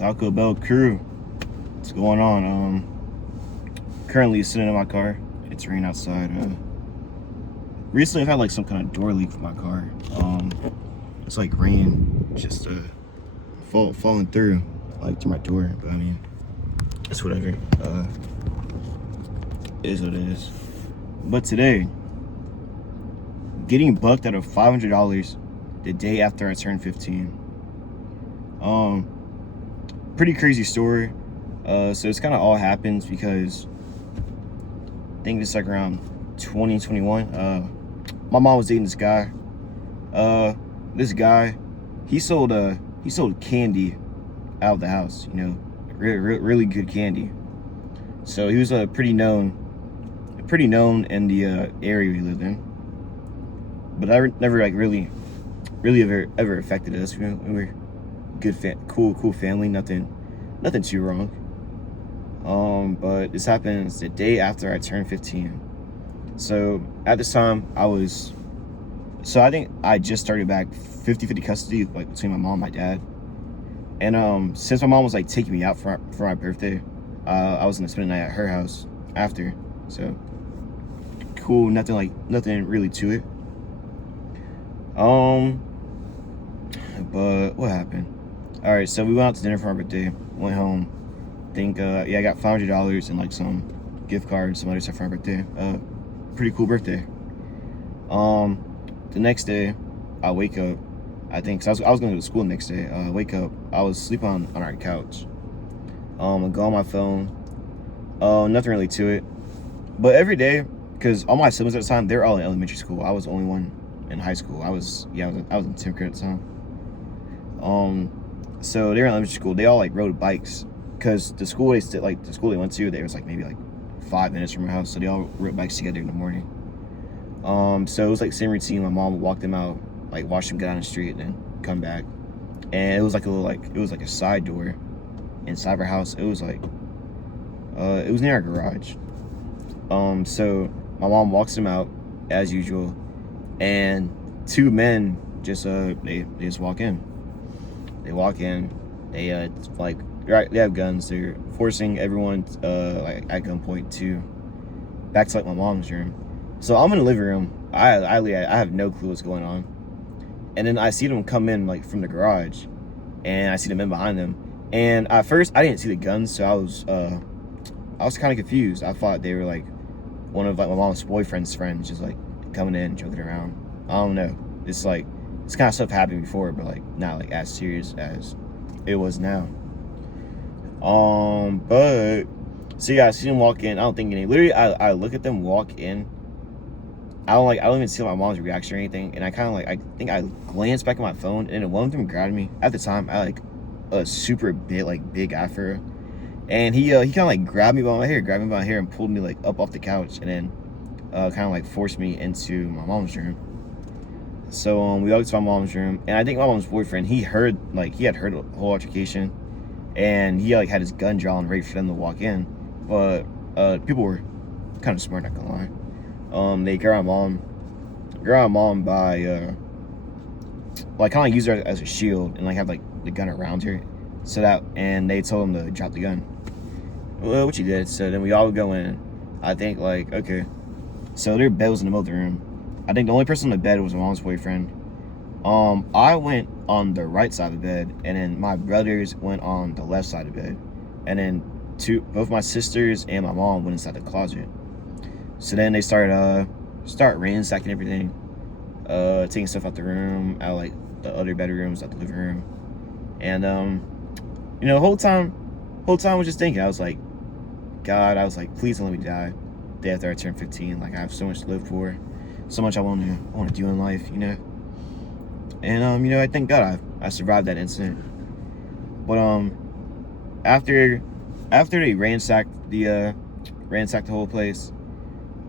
Taco Bell crew, what's going on? Currently sitting in my car. It's raining outside. Recently I've had like some kind of door leak for my car. It's like rain just falling through like my door. But I mean, it's whatever. It is what it is. But today, getting bucked out of $500 the day after I turned 15. Pretty crazy story. So it's kind of all happens because I think it's like around 2021. My mom was dating this guy. This guy, he sold candy out of the house. You know, really good candy. So he was pretty known in the area we lived in. But I never like really ever affected us. We were good, cool family. Nothing too wrong. But this happens the day after I turned 15. So at this time, I think I just started back 50-50 custody, like between my mom and my dad. And since my mom was like taking me out for my birthday, I was gonna spend the night at her house after. So cool, nothing really to it. But what happened? All right, so we went out to dinner for my birthday. Went home. I got $500 and like some gift cards, some other stuff for my birthday. Pretty cool birthday. The next day, I wake up. I think cause I was going to school the next day. Wake up. I was sleeping on our couch. I go on my phone. Nothing really to it. But every day, because all my siblings at the time, they're all in elementary school. I was the only one in high school. I was in 10th grade at the time. So they were in elementary school. They all like rode bikes because the school they went to, there was like maybe like 5 minutes from our house. So they all rode bikes together in the morning. So it was like same routine. My mom would walk them out, like watch them get on the street, and then come back. And it was like a side door inside of our house. It was like it was near our garage. So my mom walks them out as usual, and two men just they just walk in. They walk in. They they have guns. They're forcing everyone like at gunpoint to back to like my mom's room. So I'm in the living room. I have no clue what's going on. And then I see them come in like from the garage, and I see the men behind them. And at first I didn't see the guns, so I was kind of confused. I thought they were like one of like my mom's boyfriend's friends, just like coming in, joking around. I don't know. It's like this kind of stuff happened before, but like not like as serious as it was now. But so yeah, I see them walk in. I don't think any. Literally, I look at them walk in. I don't even see my mom's reaction or anything. And I think I glanced back at my phone, and then one of them grabbed me. At the time, I like a super big afro, and he kind of like grabbed me by my hair, and pulled me like up off the couch, and then kind of like forced me into my mom's room. So we walked to my mom's room, and I think my mom's boyfriend, he had heard the whole altercation, and he like had his gun drawn ready for them to walk in. But people were kind of smart, not gonna lie. They grabbed my mom by like kind of use her as a shield, and like have like the gun around her, and they told him to drop the gun. Well, which he did. So then we all go in. I think like, okay, so their bed was in the middle of the room. I think the only person on the bed was my mom's boyfriend. I went on the right side of the bed, and then my brothers went on the left side of the bed, and then both my sisters and my mom went inside the closet. So then they start ransacking everything, taking stuff out the room, out like the other bedrooms, out the living room, and the whole time I was just thinking, I was like, God, please don't let me die the day after I turn 15. Like I have so much to live for. So much I want to do in life, you know. And I thank God I survived that incident. But after they ransacked the whole place,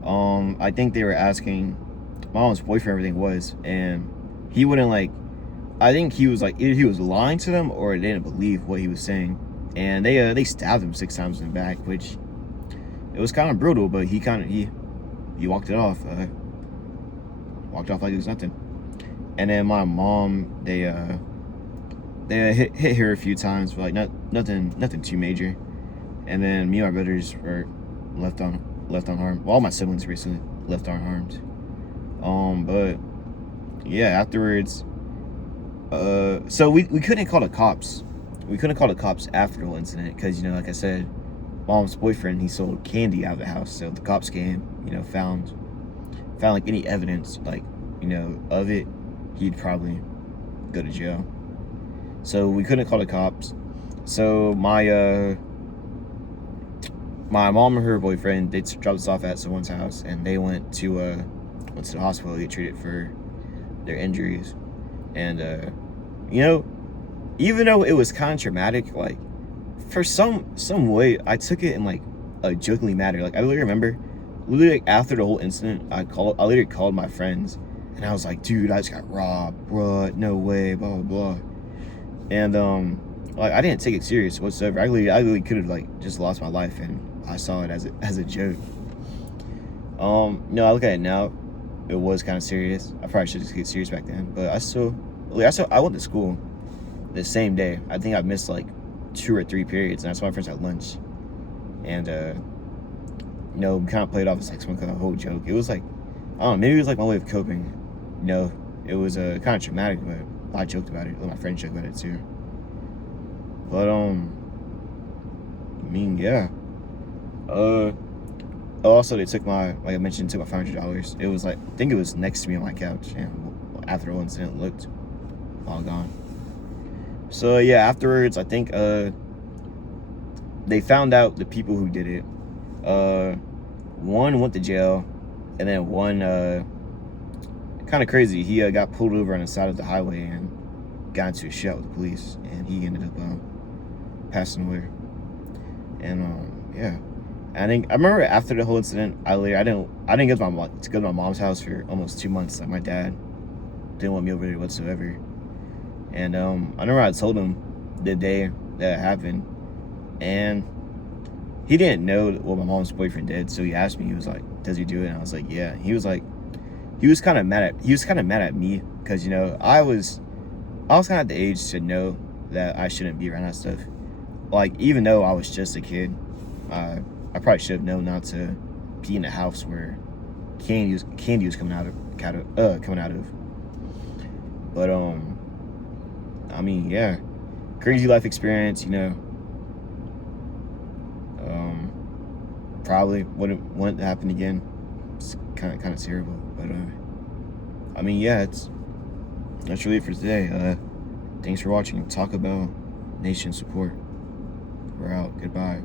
I think they were asking my mom's boyfriend everything was, and he wouldn't like. I think he was like either he was lying to them or they didn't believe what he was saying, and they stabbed him 6 times in the back, which it was kind of brutal. But he walked it off. Walked off like it was nothing. And then my mom, they they hit here a few times, but like nothing too major. And then me and my brothers were left unharmed. Well, all my siblings recently left unharmed. But yeah, afterwards, so we couldn't call the cops. We couldn't call the cops after the whole incident because, you know, like I said, mom's boyfriend, he sold candy out of the house. So if the cops came, you know, found like any evidence, like, you know, of it, he'd probably go to jail. So we couldn't call the cops. So my mom and her boyfriend, they dropped us off at someone's house, and they went to the hospital to get treated for their injuries. And you know, even though it was kind of traumatic, like for some way, I took it in like a jokingly manner. Like I literally remember, like, after the whole incident, I literally called my friends, and I was like, dude, I just got robbed, bruh, no way, blah blah blah. And like I didn't take it serious whatsoever. I literally could have like just lost my life, and I saw it as a joke. No, I look at it now, it was kind of serious. I probably should just get serious back then, but I went to school the same day. I think I missed like 2 or 3 periods, and I saw my friends at lunch, and you know, we kind of played off as like some kind of whole joke. It was like, I don't know, maybe it was like my way of coping. You know, it was kind of traumatic, but I joked about it. My friends joked about it too. But I mean, yeah. Also, they took my, like I mentioned, took my $500. It was like, I think it was next to me on my couch, and after the whole incident, looked all gone. So yeah, afterwards, I think they found out the people who did it. One went to jail, and then one kind of crazy. He got pulled over on the side of the highway and got into a shot with the police, and he ended up passing away. And yeah. I remember after the whole incident, I didn't get to go to my mom's house for almost 2 months. Like my dad didn't want me over there whatsoever. And I remember I told him the day that it happened, and he didn't know what my mom's boyfriend did. So he asked me, he was like, "Does he do it?" And I was like, "Yeah." He was like, he was kind of mad at me because, you know, I was kind of at the age to know that I shouldn't be around that stuff. Like, even though I was just a kid, I probably should have known not to be in a house where candy was coming out of. But I mean, yeah, crazy life experience, you know. Probably wouldn't want it to happen again. It's kind of terrible, but I mean, yeah, that's really it for today. Thanks for watching. Taco Bell Nation support. We're out. Goodbye.